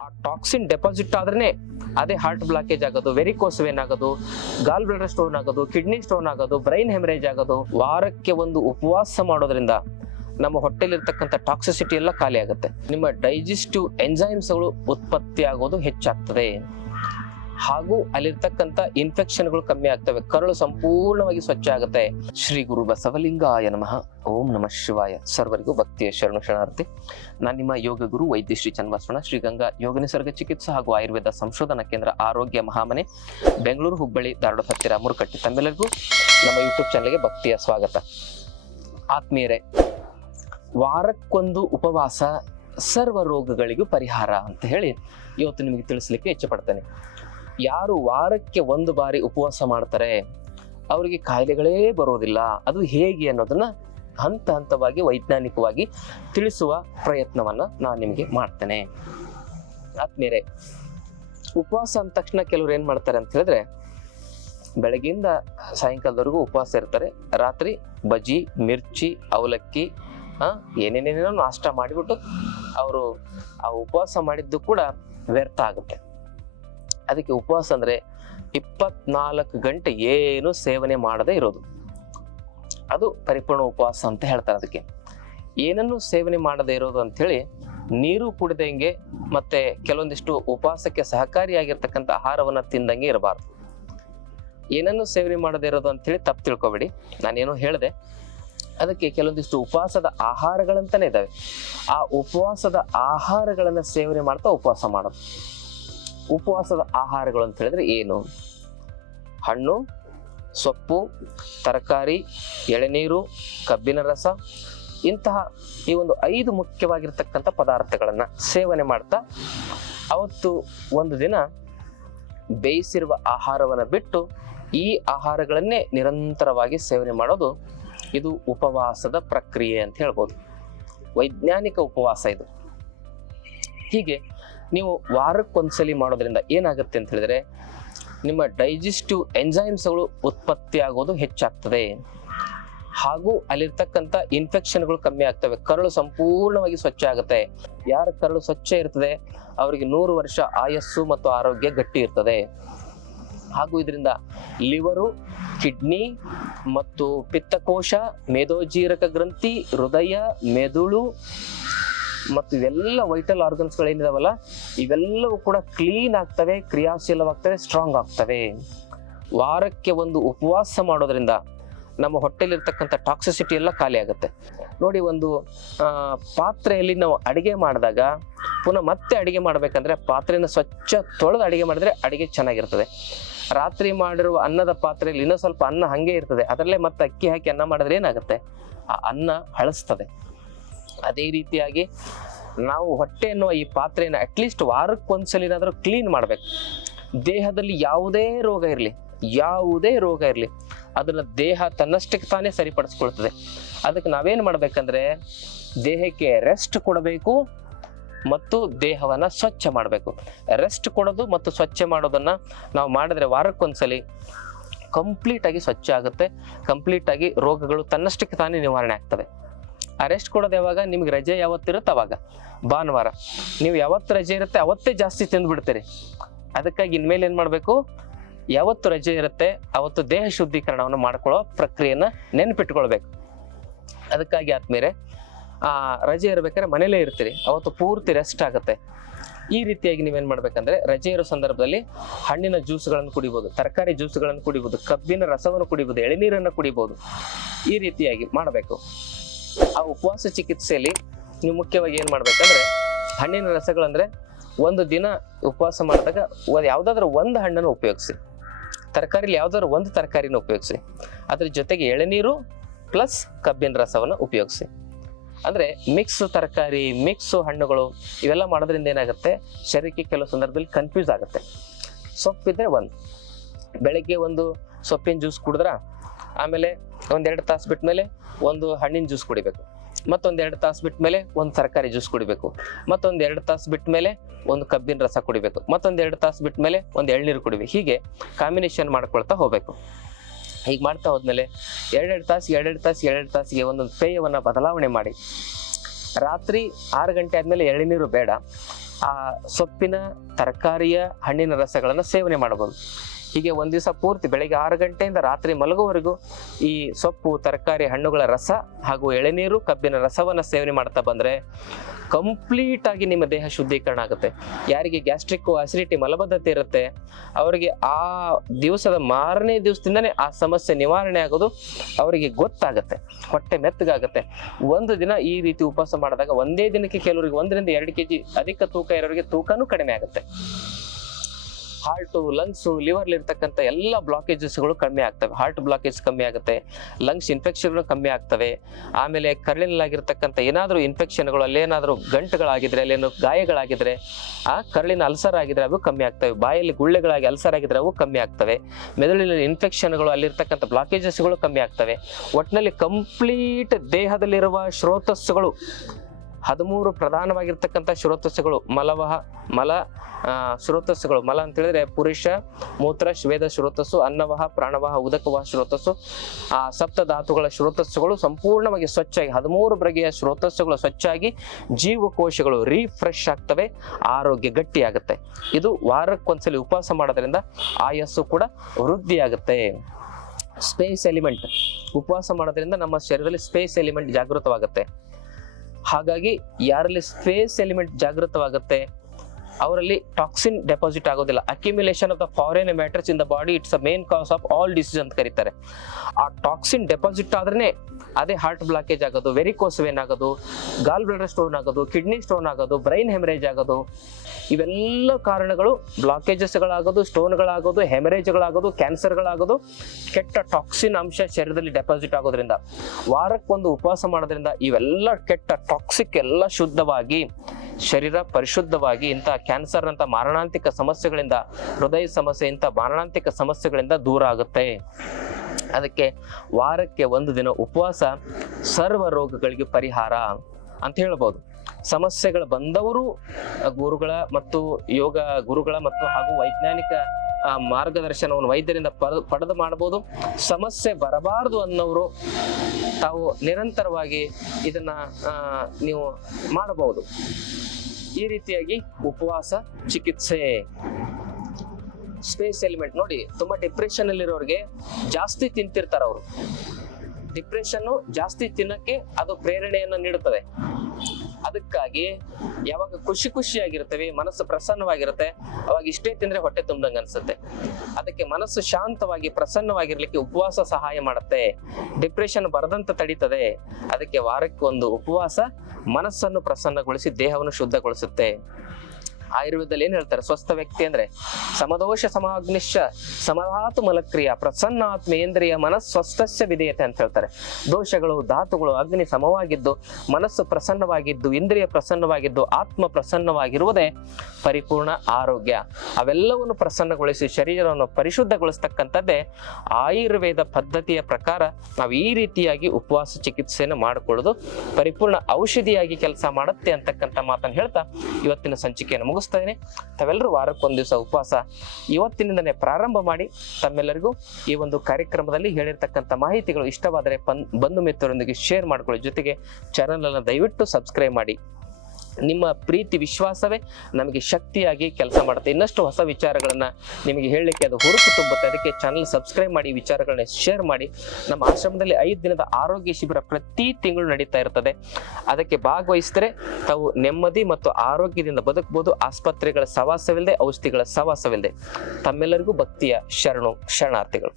ಆ toxin deposit ಆದ್ರೇನೆ ಅದೇ heart blockage ಆಗೋದು, ವೆರಿಕೋಸ್ ವೇನ್ ಆಗೋದು, ಗಾಲ್ ಬ್ಲಾಡರ್ ಸ್ಟೋನ್ ಆಗೋದು, ಕಿಡ್ನಿ ಸ್ಟೋನ್ ಆಗೋದು, ಬ್ರೈನ್ ಹೆಮರೇಜ್ ಆಗೋದು. ವಾರಕ್ಕೆ ಒಂದು ಉಪವಾಸ ಮಾಡೋದ್ರಿಂದ ನಮ್ಮ ಹೊಟ್ಟೆಲಿರ್ತಕ್ಕಂಥ ಟಾಕ್ಸಿಸಿಟಿ ಎಲ್ಲ ಖಾಲಿ ಆಗುತ್ತೆ. ನಿಮ್ಮ ಡೈಜೆಸ್ಟಿವ್ ಎಂಜೈಮ್ಸ್ಗಳು ಉತ್ಪತ್ತಿ ಆಗೋದು ಹೆಚ್ಚಾಗ್ತದೆ, ಹಾಗೂ ಅಲ್ಲಿರ್ತಕ್ಕಂಥ ಇನ್ಫೆಕ್ಷನ್ಗಳು ಕಮ್ಮಿ ಆಗ್ತವೆ, ಕರುಳು ಸಂಪೂರ್ಣವಾಗಿ ಸ್ವಚ್ಛ ಆಗುತ್ತೆ. ಶ್ರೀ ಗುರು ಬಸವಲಿಂಗಾಯ ನಮಃ. ಓಂ ನಮಃ ಶಿವಾಯ. ಸರ್ವರಿಗೂ ಭಕ್ತಿಯ ಶರಣು ಶರಣಾರ್ಥಿ. ನಾನು ನಿಮ್ಮ ಯೋಗ ಗುರು ವೈದ್ಯ ಶ್ರೀ ಚನ್ನಬಸವಣ್ಣ, ಶ್ರೀಗಂಗಾ ಯೋಗ ನಿಸರ್ಗ ಚಿಕಿತ್ಸಾ ಹಾಗೂ ಆಯುರ್ವೇದ ಸಂಶೋಧನಾ ಕೇಂದ್ರ, ಆರೋಗ್ಯ ಮಹಾಮನೆ, ಬೆಂಗಳೂರು, ಹುಬ್ಬಳ್ಳಿ, ಧಾರವಾಡ ಹತ್ತಿರ ಮುರುಕಟ್ಟಿ. ತಮ್ಮೆಲ್ಲರಿಗೂ ನಮ್ಮ ಯೂಟ್ಯೂಬ್ ಚಾನಲ್ಗೆ ಭಕ್ತಿಯ ಸ್ವಾಗತ. ಆತ್ಮೀಯರೇ, ವಾರಕ್ಕೊಂದು ಉಪವಾಸ ಸರ್ವ ರೋಗಗಳಿಗೂ ಪರಿಹಾರ ಅಂತ ಹೇಳಿ ಇವತ್ತು ನಿಮಗೆ ತಿಳಿಸ್ಲಿಕ್ಕೆ ಇಚ್ಛೆ ಪಡ್ತೇನೆ. ಯಾರು ವಾರಕ್ಕೆ ಒಂದು ಬಾರಿ ಉಪವಾಸ ಮಾಡ್ತಾರೆ ಅವರಿಗೆ ಕಾಯಿಲೆಗಳೇ ಬರೋದಿಲ್ಲ. ಅದು ಹೇಗೆ ಅನ್ನೋದನ್ನ ಹಂತ ಹಂತವಾಗಿ ವೈಜ್ಞಾನಿಕವಾಗಿ ತಿಳಿಸುವ ಪ್ರಯತ್ನವನ್ನ ನಾನು ನಿಮಗೆ ಮಾಡ್ತೇನೆ. ಆದ್ಮೇಲೆ ಉಪವಾಸ ಅಂದ ತಕ್ಷಣ ಕೆಲವರು ಏನ್ ಮಾಡ್ತಾರೆ ಅಂತ ಹೇಳಿದ್ರೆ, ಬೆಳಗ್ಗೆಯಿಂದ ಸಾಯಂಕಾಲದವರೆಗೂ ಉಪವಾಸ ಇರ್ತಾರೆ. ರಾತ್ರಿ ಬಜ್ಜಿ, ಮಿರ್ಚಿ, ಅವಲಕ್ಕಿ, ಏನೇನೇನೇನೋ ನಾಷ್ಟ ಮಾಡಿಬಿಟ್ಟು ಅವರು ಆ ಉಪವಾಸ ಮಾಡಿದ್ದು ಕೂಡ ವ್ಯರ್ಥ ಆಗುತ್ತೆ. ಅದಕ್ಕೆ ಉಪವಾಸ ಅಂದ್ರೆ 24 ಗಂಟೆ ಏನು ಸೇವನೆ ಮಾಡದೇ ಇರೋದು, ಅದು ಪರಿಪೂರ್ಣ ಉಪವಾಸ ಅಂತ ಹೇಳ್ತಾರೆ. ಅದಕ್ಕೆ ಏನನ್ನು ಸೇವನೆ ಮಾಡದೇ ಇರೋದು ಅಂತ ಹೇಳಿ, ನೀರು ಕುಡಿದಂಗೆ ಮತ್ತೆ ಕೆಲವೊಂದಿಷ್ಟು ಉಪವಾಸಕ್ಕೆ ಸಹಕಾರಿಯಾಗಿರ್ತಕ್ಕಂಥ ಆಹಾರವನ್ನ ತಿಂದಂಗೆ ಇರಬಾರ್ದು. ಏನನ್ನು ಸೇವನೆ ಮಾಡದೇ ಇರೋದು ಅಂತ ಹೇಳಿ ತಪ್ಪು ತಿಳ್ಕೊಬೇಡಿ, ನಾನೇನೋ ಹೇಳಿದೆ. ಅದಕ್ಕೆ ಕೆಲವೊಂದಿಷ್ಟು ಉಪವಾಸದ ಆಹಾರಗಳಂತಾನೆ ಇದಾವೆ. ಆ ಉಪವಾಸದ ಆಹಾರಗಳನ್ನ ಸೇವನೆ ಮಾಡ್ತಾ ಉಪವಾಸ ಮಾಡೋದು. ಉಪವಾಸದ ಆಹಾರಗಳು ಅಂತ ಹೇಳಿದ್ರೆ ಏನು? ಹಣ್ಣು, ಸೊಪ್ಪು, ತರಕಾರಿ, ಎಳೆನೀರು, ಕಬ್ಬಿನ ರಸ, ಇಂತಹ ಈ ಒಂದು 5 ಮುಖ್ಯವಾಗಿರ್ತಕ್ಕಂಥ ಪದಾರ್ಥಗಳನ್ನ ಸೇವನೆ ಮಾಡ್ತಾ ಅವತ್ತು ಒಂದು ದಿನ ಬೇಯಿಸಿರುವ ಆಹಾರವನ್ನ ಬಿಟ್ಟು ಈ ಆಹಾರಗಳನ್ನೇ ನಿರಂತರವಾಗಿ ಸೇವನೆ ಮಾಡೋದು, ಇದು ಉಪವಾಸದ ಪ್ರಕ್ರಿಯೆ ಅಂತ ಹೇಳ್ಬೋದು. ವೈಜ್ಞಾನಿಕ ಉಪವಾಸ ಇದು. ಹೀಗೆ ನೀವು ವಾರಕ್ಕೊಂದ್ಸಲಿ ಮಾಡೋದ್ರಿಂದ ಏನಾಗುತ್ತೆ ಅಂತ ಹೇಳಿದ್ರೆ, ನಿಮ್ಮ ಡೈಜೆಸ್ಟಿವ್ ಎಂಜೈಮ್ಸ್ಗಳು ಉತ್ಪತ್ತಿ ಆಗೋದು ಹೆಚ್ಚಾಗ್ತದೆ, ಹಾಗೂ ಅಲ್ಲಿರ್ತಕ್ಕಂಥ ಇನ್ಫೆಕ್ಷನ್ಗಳು ಕಮ್ಮಿ ಆಗ್ತವೆ, ಕರುಳು ಸಂಪೂರ್ಣವಾಗಿ ಸ್ವಚ್ಛ ಆಗುತ್ತೆ. ಯಾರ ಕರುಳು ಸ್ವಚ್ಛ ಇರ್ತದೆ ಅವರಿಗೆ 100 ವರ್ಷ ಆಯಸ್ಸು ಮತ್ತು ಆರೋಗ್ಯ ಗಟ್ಟಿ ಇರ್ತದೆ. ಹಾಗೂ ಇದರಿಂದ ಲಿವರು, ಕಿಡ್ನಿ ಮತ್ತು ಪಿತ್ತಕೋಶ, ಮೇದೋಜೀರಕ ಗ್ರಂಥಿ, ಹೃದಯ, ಮೆದುಳು ಮತ್ತು ಇವೆಲ್ಲ ವೈಟಲ್ ಆರ್ಗನ್ಸ್ಗಳೇನಿದಾವಲ್ಲ, ಇವೆಲ್ಲವೂ ಕೂಡ ಕ್ಲೀನ್ ಆಗ್ತವೆ, ಕ್ರಿಯಾಶೀಲವಾಗ್ತವೆ, ಸ್ಟ್ರಾಂಗ್ ಆಗ್ತವೆ. ವಾರಕ್ಕೆ ಒಂದು ಉಪವಾಸ ಮಾಡೋದ್ರಿಂದ ನಮ್ಮ ಹೊಟ್ಟೆಲಿರ್ತಕ್ಕಂಥ ಟಾಕ್ಸಿಸಿಟಿ ಎಲ್ಲ ಖಾಲಿ ಆಗುತ್ತೆ. ನೋಡಿ, ಒಂದು ಪಾತ್ರೆಯಲ್ಲಿ ನಾವು ಅಡಿಗೆ ಮಾಡಿದಾಗ ಪುನಃ ಮತ್ತೆ ಅಡಿಗೆ ಮಾಡ್ಬೇಕಂದ್ರೆ ಪಾತ್ರೆನ ಸ್ವಚ್ಛ ತೊಳೆದು ಅಡಿಗೆ ಮಾಡಿದ್ರೆ ಅಡಿಗೆ ಚೆನ್ನಾಗಿರ್ತದೆ. ರಾತ್ರಿ ಮಾಡಿರುವ ಅನ್ನದ ಪಾತ್ರೆಯಲ್ಲಿ ಇನ್ನೂ ಸ್ವಲ್ಪ ಅನ್ನ ಹಂಗೆ ಇರ್ತದೆ, ಅದರಲ್ಲೇ ಮತ್ತೆ ಅಕ್ಕಿ ಹಾಕಿ ಅನ್ನ ಮಾಡಿದ್ರೆ ಏನಾಗುತ್ತೆ? ಆ ಅನ್ನ ಹಳಸ್ತದೆ. ಅದೇ ರೀತಿಯಾಗಿ ನಾವು ಹೊಟ್ಟೆ ಎನ್ನುವ ಈ ಪಾತ್ರೆನ ಅಟ್ಲೀಸ್ಟ್ ವಾರಕ್ಕೊಂದ್ಸಲಿನಾದ್ರೂ ಕ್ಲೀನ್ ಮಾಡ್ಬೇಕು. ದೇಹದಲ್ಲಿ ಯಾವುದೇ ರೋಗ ಇರಲಿ ಅದನ್ನ ದೇಹ ತನ್ನಷ್ಟಕ್ಕೆ ತಾನೇ ಸರಿಪಡಿಸ್ಕೊಳ್ತದೆ. ಅದಕ್ಕೆ ನಾವೇನ್ ಮಾಡ್ಬೇಕಂದ್ರೆ, ದೇಹಕ್ಕೆ ರೆಸ್ಟ್ ಕೊಡಬೇಕು ಮತ್ತು ದೇಹವನ್ನ ಸ್ವಚ್ಛ ಮಾಡಬೇಕು. ರೆಸ್ಟ್ ಕೊಡೋದು ಮತ್ತು ಸ್ವಚ್ಛ ಮಾಡೋದನ್ನ ನಾವು ಮಾಡಿದ್ರೆ ವಾರಕ್ಕೊಂದ್ಸಲಿ ಕಂಪ್ಲೀಟ್ ಆಗಿ ಸ್ವಚ್ಛ ಆಗುತ್ತೆ. ಕಂಪ್ಲೀಟ್ ಆಗಿ ರೋಗಗಳು ತನ್ನಷ್ಟಕ್ಕೆ ತಾನೇ ನಿವಾರಣೆ ಆಗ್ತವೆ. ಆ ರೆಸ್ಟ್ ಕೊಡೋದು ಯಾವಾಗ? ನಿಮ್ಗೆ ರಜೆ ಯಾವತ್ತಿರುತ್ತೆ ಅವಾಗ, ಭಾನುವಾರ. ನೀವು ಯಾವತ್ತು ರಜೆ ಇರುತ್ತೆ ಅವತ್ತೇ ಜಾಸ್ತಿ ತಿಂದ್ಬಿಡ್ತೀರಿ. ಅದಕ್ಕಾಗಿ ಇನ್ಮೇಲೆ ಏನ್ ಮಾಡ್ಬೇಕು? ಯಾವತ್ತು ರಜೆ ಇರುತ್ತೆ ಅವತ್ತು ದೇಹ ಶುದ್ಧೀಕರಣವನ್ನು ಮಾಡ್ಕೊಳ್ಳೋ ಪ್ರಕ್ರಿಯೆಯನ್ನ ನೆನ್ಪಿಟ್ಕೊಳ್ಬೇಕು. ಅದಕ್ಕಾಗಿ ಆದ್ಮೇಲೆ ರಜೆ ಇರ್ಬೇಕಾದ್ರೆ ಮನೇಲೇ ಇರ್ತೀರಿ, ಅವತ್ತು ಪೂರ್ತಿ ರೆಸ್ಟ್ ಆಗುತ್ತೆ. ಈ ರೀತಿಯಾಗಿ ನೀವೇನ್ ಮಾಡ್ಬೇಕಂದ್ರೆ, ರಜೆ ಇರೋ ಸಂದರ್ಭದಲ್ಲಿ ಹಣ್ಣಿನ ಜ್ಯೂಸ್ಗಳನ್ನು ಕುಡಿಬಹುದು, ತರಕಾರಿ ಜ್ಯೂಸ್ಗಳನ್ನು ಕುಡಿಬಹುದು, ಕಬ್ಬಿನ ರಸವನ್ನು ಕುಡಿಬಹುದು, ಎಳೆನೀರನ್ನು ಕುಡಿಬಹುದು. ಈ ರೀತಿಯಾಗಿ ಮಾಡಬೇಕು. ಆ ಉಪವಾಸ ಚಿಕಿತ್ಸೆಯಲ್ಲಿ ನೀವು ಮುಖ್ಯವಾಗಿ ಏನ್ ಮಾಡ್ಬೇಕಂದ್ರೆ, ಹಣ್ಣಿನ ರಸಗಳಂದ್ರೆ ಒಂದು ದಿನ ಉಪವಾಸ ಮಾಡಿದಾಗ ಯಾವ್ದಾದ್ರು ಒಂದು ಹಣ್ಣನ್ನು ಉಪಯೋಗಿಸಿ, ತರಕಾರಿಲಿ ಯಾವ್ದಾದ್ರು ಒಂದು ತರಕಾರಿನ ಉಪಯೋಗಿಸಿ, ಅದ್ರ ಜೊತೆಗೆ ಎಳೆನೀರು ಪ್ಲಸ್ ಕಬ್ಬಿನ ರಸವನ್ನು ಉಪಯೋಗಿಸಿ. ಅಂದ್ರೆ ಮಿಕ್ಸ್ ತರಕಾರಿ, ಮಿಕ್ಸ್ ಹಣ್ಣುಗಳು ಇವೆಲ್ಲ ಮಾಡೋದ್ರಿಂದ ಏನಾಗುತ್ತೆ, ಶರೀರಕ್ಕೆ ಕೆಲವು ಸಂದರ್ಭದಲ್ಲಿ ಕನ್ಫ್ಯೂಸ್ ಆಗುತ್ತೆ. ಸೊಪ್ಪಿದ್ರೆ ಬೆಳಗ್ಗೆ ಒಂದು ಸೊಪ್ಪಿನ ಜ್ಯೂಸ್ ಕುಡಿದ್ರ, ಆಮೇಲೆ 1-2 ತಾಸು ಬಿಟ್ಮೇಲೆ ಒಂದು ಹಣ್ಣಿನ ಜ್ಯೂಸ್ ಕುಡಿಬೇಕು, ಮತ್ತೊಂದ್ 2 ತಾಸು ಬಿಟ್ಮೇಲೆ ಒಂದು ತರಕಾರಿ ಜ್ಯೂಸ್ ಕುಡಿಬೇಕು, ಮತ್ತೊಂದ್ 2 ತಾಸು ಬಿಟ್ಮೇಲೆ ಒಂದು ಕಬ್ಬಿನ ರಸ ಕುಡಿಬೇಕು, ಮತ್ತೊಂದ್ 2 ತಾಸು ಬಿಟ್ಮೇಲೆ ಒಂದು ಎಳ್ನೀರು ಕುಡಿಬೇಕು. ಹೀಗೆ ಕಾಂಬಿನೇಷನ್ ಮಾಡ್ಕೊಳ್ತಾ ಹೋಗ್ಬೇಕು. ಹೀಗೆ ಮಾಡ್ತಾ ಹೋದ್ಮೇಲೆ 2 ತಾಸಿಗೆ ಒಂದೊಂದು ಪೇಯವನ್ನ ಬದಲಾವಣೆ ಮಾಡಿ. ರಾತ್ರಿ 6 ಗಂಟೆ ಆದ್ಮೇಲೆ ಎಳ್ನೀರು ಬೇಡ, ಆ ಸೊಪ್ಪಿನ ತರಕಾರಿಯ ಹಣ್ಣಿನ ರಸಗಳನ್ನು ಸೇವನೆ ಮಾಡಬಹುದು. ಹೀಗೆ ಒಂದ್ ದಿವಸ ಪೂರ್ತಿ ಬೆಳಗ್ಗೆ 6 ಗಂಟೆಯಿಂದ ರಾತ್ರಿ ಮಲಗುವವರೆಗೂ ಈ ಸೊಪ್ಪು, ತರಕಾರಿ, ಹಣ್ಣುಗಳ ರಸ ಹಾಗೂ ಎಳೆನೀರು, ಕಬ್ಬಿನ ರಸವನ್ನ ಸೇವನೆ ಮಾಡ್ತಾ ಬಂದ್ರೆ ಕಂಪ್ಲೀಟ್ ಆಗಿ ನಿಮ್ಮ ದೇಹ ಶುದ್ಧೀಕರಣ ಆಗುತ್ತೆ. ಯಾರಿಗೆ ಗ್ಯಾಸ್ಟ್ರಿಕ್ ಅಸಿಡಿಟಿ, ಮಲಬದ್ಧತೆ ಇರುತ್ತೆ ಅವರಿಗೆ ಆ ದಿವಸದ ಮಾರನೇ ದಿವಸದಿಂದನೇ ಆ ಸಮಸ್ಯೆ ನಿವಾರಣೆ ಆಗೋದು ಅವರಿಗೆ ಗೊತ್ತಾಗತ್ತೆ. ಹೊಟ್ಟೆ ಮೆತ್ತಗಾಗತ್ತೆ. ಒಂದು ದಿನ ಈ ರೀತಿ ಉಪವಾಸ ಮಾಡಿದಾಗ ಒಂದೇ ದಿನಕ್ಕೆ ಕೆಲವರಿಗೆ 1 ರಿಂದ 2 kg ಅಧಿಕ ತೂಕ ಇರೋರಿಗೆ ತೂಕನೂ ಕಡಿಮೆ ಆಗುತ್ತೆ. ಹಾರ್ಟು, ಲಂಗ್ಸು, ಲಿವರ್ಲಿ ಇರ್ತಕ್ಕಂಥ ಎಲ್ಲ ಬ್ಲಾಕೇಜಸ್ಗಳು ಕಮ್ಮಿ ಆಗ್ತವೆ. ಹಾರ್ಟ್ ಬ್ಲಾಕೇಜ್ ಕಮ್ಮಿ ಆಗುತ್ತೆ, ಲಂಗ್ಸ್ ಇನ್ಫೆಕ್ಷನ್ಗಳು ಕಮ್ಮಿ ಆಗ್ತವೆ. ಆಮೇಲೆ ಕರಳಿನಲ್ಲಾಗಿರ್ತಕ್ಕಂಥ ಏನಾದರೂ ಇನ್ಫೆಕ್ಷನ್ಗಳು, ಅಲ್ಲೇನಾದರೂ ಗಂಟುಗಳಾಗಿದ್ರೆ, ಅಲ್ಲೇನೋ ಗಾಯಗಳಾಗಿದ್ರೆ, ಆ ಕರಳಿನ ಅಲ್ಸರ್ ಆಗಿದ್ರೆ ಅವು ಕಮ್ಮಿ ಆಗ್ತವೆ. ಬಾಯಲ್ಲಿ ಗುಳ್ಳೆಗಳಾಗಿ ಅಲ್ಸರ್ ಆಗಿದ್ರೆ ಅವು ಕಮ್ಮಿ ಆಗ್ತವೆ. ಮೆದುಳಿನ ಇನ್ಫೆಕ್ಷನ್ಗಳು, ಅಲ್ಲಿರ್ತಕ್ಕಂಥ ಬ್ಲಾಕೇಜಸ್ಗಳು ಕಮ್ಮಿ ಆಗ್ತವೆ. ಒಟ್ಟಿನಲ್ಲಿ ಕಂಪ್ಲೀಟ್ ದೇಹದಲ್ಲಿರುವ ಶ್ರೋತಸ್ಸುಗಳು 13 ಪ್ರಧಾನವಾಗಿರ್ತಕ್ಕಂಥ ಶ್ರೋತಸ್ಸುಗಳು, ಮಲ ಶ್ರೋತಸ್ಸುಗಳು. ಮಲ ಅಂತ ಹೇಳಿದ್ರೆ ಪುರುಷ, ಮೂತ್ರ, ಶ್ವೇದ ಶ್ರೋತಸ್ಸು, ಅನ್ನವಹ, ಪ್ರಾಣವಹ, ಉದಕವಹ ಶ್ರೋತಸ್ಸು. ಆ ಸಪ್ತ ಧಾತುಗಳ ಶ್ರೋತಸ್ಸುಗಳು ಸಂಪೂರ್ಣವಾಗಿ ಸ್ವಚ್ಛಾಗಿ 13 ಬಗೆಯ ಶ್ರೋತಸ್ಸುಗಳು ಸ್ವಚ್ಛಾಗಿ ಜೀವಕೋಶಗಳು ರೀಫ್ರೆಶ್ ಆಗ್ತವೆ, ಆರೋಗ್ಯ ಗಟ್ಟಿಯಾಗುತ್ತೆ. ಇದು ವಾರಕ್ಕೊಂದ್ಸಲಿ ಉಪವಾಸ ಮಾಡೋದ್ರಿಂದ ಆಯಸ್ಸು ಕೂಡ ವೃದ್ಧಿಯಾಗುತ್ತೆ. ಸ್ಪೇಸ್ ಎಲಿಮೆಂಟ್ ಉಪವಾಸ ಮಾಡೋದ್ರಿಂದ ನಮ್ಮ ಶರೀರದಲ್ಲಿ ಸ್ಪೇಸ್ ಎಲಿಮೆಂಟ್ ಜಾಗೃತವಾಗುತ್ತೆ. ಹಾಗಾಗಿ ಯಾರಲ್ಲಿ ಸ್ಪೇಸ್ ಎಲಿಮೆಂಟ್ ಜಾಗೃತವಾಗುತ್ತೆ ಅವರಲ್ಲಿ ಟಾಕ್ಸಿನ್ ಡೆಪಾಸಿಟ್ ಆಗೋದಿಲ್ಲ. Accumulation of the foreign matters in the body it's a main cause of all disease ಅಂತ ಕರೀತಾರೆ. ಆ ಟಾಕ್ಸಿನ್ ಡೆಪಾಸಿಟ್ ಆದ್ರೇನೆ ಅದೇ ಹಾರ್ಟ್ ಬ್ಲಾಕೇಜ್ ಆಗೋದು, ವೆರಿಕೋಸ್ ವೇನ್ ಆಗೋದು, ಗಾಲ್ ಬ್ಲಾಡರ್ ಸ್ಟೋನ್ ಆಗೋದು, ಕಿಡ್ನಿ ಸ್ಟೋನ್ ಆಗೋದು, ಬ್ರೈನ್ ಹೆಮರೇಜ್ ಆಗೋದು. ಇವೆಲ್ಲ ಕಾರಣಗಳು ಬ್ಲಾಕೇಜಸ್ಗಳಾಗೋದು, ಸ್ಟೋನ್ಗಳಾಗೋದು, ಹೆಮರೇಜ್ಗಳಾಗೋದು, ಕ್ಯಾನ್ಸರ್ಗಳಾಗೋದು ಕೆಟ್ಟ ಟಾಕ್ಸಿನ್ ಅಂಶ ಶರೀರದಲ್ಲಿ ಡೆಪಾಸಿಟ್ ಆಗೋದ್ರಿಂದ. ವಾರಕ್ಕೊಂದು ಉಪವಾಸ ಮಾಡೋದ್ರಿಂದ ಇವೆಲ್ಲ ಕೆಟ್ಟ ಟಾಕ್ಸಿಕ್ ಎಲ್ಲ ಶುದ್ಧವಾಗಿ ಶರೀರ ಪರಿಶುದ್ಧವಾಗಿ ಇಂಥ ಕ್ಯಾನ್ಸರ್ ಅಂತ ಮಾರಣಾಂತಿಕ ಸಮಸ್ಯೆಗಳಿಂದ, ಹೃದಯ ಸಮಸ್ಯೆ ಇಂಥ ಮಾರಣಾಂತಿಕ ಸಮಸ್ಯೆಗಳಿಂದ ದೂರ ಆಗುತ್ತೆ. ಅದಕ್ಕೆ ವಾರಕ್ಕೆ 1 ದಿನ ಉಪವಾಸ ಸರ್ವ ರೋಗಗಳಿಗೆ ಪರಿಹಾರ ಅಂತ ಹೇಳ್ಬೋದು. ಸಮಸ್ಯೆಗಳು ಬಂದವರು ಗುರುಗಳ ಮತ್ತು ಯೋಗ ಗುರುಗಳ ಮತ್ತು ಹಾಗೂ ವೈಜ್ಞಾನಿಕ ಮಾರ್ಗದರ್ಶನವನ್ನು ವೈದ್ಯರಿಂದ ಪಡೆದು ಮಾಡಬಹುದು. ಸಮಸ್ಯೆ ಬರಬಾರದು ಅನ್ನೋರು ತಾವು ನಿರಂತರವಾಗಿ ಇದನ್ನ ನೀವು ಮಾಡಬಹುದು. ಈ ರೀತಿಯಾಗಿ ಉಪವಾಸ ಚಿಕಿತ್ಸೆ. ಸ್ಪೇಸ್ ಎಲಿಮೆಂಟ್ ನೋಡಿ, ತುಂಬಾ ಡಿಪ್ರೆಷನ್ ಅಲ್ಲಿರೋರಿಗೆ ಜಾಸ್ತಿ ತಿಂತಿರ್ತಾರ ಅವರು. ಡಿಪ್ರೆಷನ್ ಜಾಸ್ತಿ ತಿನ್ನಕ್ಕೆ ಅದು ಪ್ರೇರಣೆಯನ್ನು ನೀಡುತ್ತದೆ. ಅದಕ್ಕಾಗಿ ಯಾವಾಗ ಖುಷಿಯಾಗಿರ್ತವೆ, ಮನಸ್ಸು ಪ್ರಸನ್ನವಾಗಿರುತ್ತೆ, ಅವಾಗ ಇಷ್ಟೇ ತಿಂದ್ರೆ ಹೊಟ್ಟೆ ತುಂಬ್ದಂಗ ಅನ್ಸುತ್ತೆ. ಅದಕ್ಕೆ ಮನಸ್ಸು ಶಾಂತವಾಗಿ ಪ್ರಸನ್ನವಾಗಿರ್ಲಿಕ್ಕೆ ಉಪವಾಸ ಸಹಾಯ ಮಾಡುತ್ತೆ, ಡಿಪ್ರೆಷನ್ ಬರದಂತ ತಡೀತದೆ. ಅದಕ್ಕೆ ವಾರಕ್ಕೆ 1 ಉಪವಾಸ ಮನಸ್ಸನ್ನು ಪ್ರಸನ್ನಗೊಳಿಸಿ ದೇಹವನ್ನು ಶುದ್ಧಗೊಳಿಸುತ್ತೆ. ಆಯುರ್ವೇದದಲ್ಲಿ ಏನ್ ಹೇಳ್ತಾರೆ, ಸ್ವಸ್ಥ ವ್ಯಕ್ತಿ ಅಂದ್ರೆ ಸಮದೋಷ ಸಮಾಗ್ನಿಶ್ಚ ಸಮಧಾತು ಮಲಕ್ರಿಯ ಪ್ರಸನ್ನಾತ್ಮೇಂದ್ರಿಯ ಮನಸ್ವಸ್ಥಸ್ಯ ವಿಧೇಯತೆ ಅಂತ ಹೇಳ್ತಾರೆ. ದೋಷಗಳು, ಧಾತುಗಳು, ಅಗ್ನಿ ಸಮವಾಗಿದ್ದು, ಮನಸ್ಸು ಪ್ರಸನ್ನವಾಗಿದ್ದು, ಇಂದ್ರಿಯ ಪ್ರಸನ್ನವಾಗಿದ್ದು, ಆತ್ಮ ಪ್ರಸನ್ನವಾಗಿರುವುದೇ ಪರಿಪೂರ್ಣ ಆರೋಗ್ಯ. ಅವೆಲ್ಲವನ್ನು ಪ್ರಸನ್ನಗೊಳಿಸಿ ಶರೀರವನ್ನು ಪರಿಶುದ್ಧಗೊಳಿಸ್ತಕ್ಕಂಥದ್ದೇ ಆಯುರ್ವೇದ ಪದ್ಧತಿಯ ಪ್ರಕಾರ ನಾವು ಈ ರೀತಿಯಾಗಿ ಉಪವಾಸ ಚಿಕಿತ್ಸೆಯನ್ನು ಮಾಡಿಕೊಳ್ಳೋದು ಪರಿಪೂರ್ಣ ಔಷಧಿಯಾಗಿ ಕೆಲಸ ಮಾಡುತ್ತೆ ಅಂತಕ್ಕಂಥ ಮಾತನ್ನು ಹೇಳ್ತಾ ಇವತ್ತಿನ ಸಂಚಿಕೆಯನ್ನು ಮುಗಿಸ್ತಾ ಇದ್ದೀನಿ. ತಾವೆಲ್ಲರೂ ವಾರಕ್ಕೆ 1 ದಿವಸ ಉಪವಾಸ ಇವತ್ತಿನಿಂದನೇ ಪ್ರಾರಂಭ ಮಾಡಿ ತಮ್ಮೆಲ್ಲರಿಗೂ ಈ ಒಂದು ಕಾರ್ಯಕ್ರಮದಲ್ಲಿ ಹೇಳಿರ್ತಕ್ಕಂಥ ಮಾಹಿತಿಗಳು ಇಷ್ಟವಾದರೆ ಬಂಧು ಮಿತ್ರರೊಂದಿಗೆ ಶೇರ್ ಮಾಡ್ಕೊಳ್ಳಿ. ಜೊತೆಗೆ ಚಾನಲ್ ಅನ್ನು ದಯವಿಟ್ಟು ಸಬ್ಸ್ಕ್ರೈಬ್ ಮಾಡಿ. ನಿಮ್ಮ ಪ್ರೀತಿ ವಿಶ್ವಾಸವೇ ನಮಗೆ ಶಕ್ತಿಯಾಗಿ ಕೆಲಸ ಮಾಡುತ್ತೆ. ಇನ್ನಷ್ಟು ಹೊಸ ವಿಚಾರಗಳನ್ನ ನಿಮಗೆ ಹೇಳಲಿಕ್ಕೆ ಅದು ಹುರುಪು ತುಂಬುತ್ತೆ. ಅದಕ್ಕೆ ಚಾನಲ್ ಸಬ್ಸ್ಕ್ರೈಬ್ ಮಾಡಿ, ವಿಚಾರಗಳನ್ನ ಶೇರ್ ಮಾಡಿ. ನಮ್ಮ ಆಶ್ರಮದಲ್ಲಿ 5 ದಿನದ ಆರೋಗ್ಯ ಶಿಬಿರ ಪ್ರತಿ ತಿಂಗಳು ನಡೀತಾ ಇರ್ತದೆ. ಅದಕ್ಕೆ ಭಾಗವಹಿಸಿದರೆ ತಾವು ನೆಮ್ಮದಿ ಮತ್ತು ಆರೋಗ್ಯದಿಂದ ಬದುಕಬಹುದು. ಆಸ್ಪತ್ರೆಗಳ ಸವಾಸವಿಲ್ಲದೆ, ಔಷಧಿಗಳ ಸವಾಸವಿಲ್ಲದೆ. ತಮ್ಮೆಲ್ಲರಿಗೂ ಭಕ್ತಿಯ ಶರಣಾರ್ಥಿಗಳು.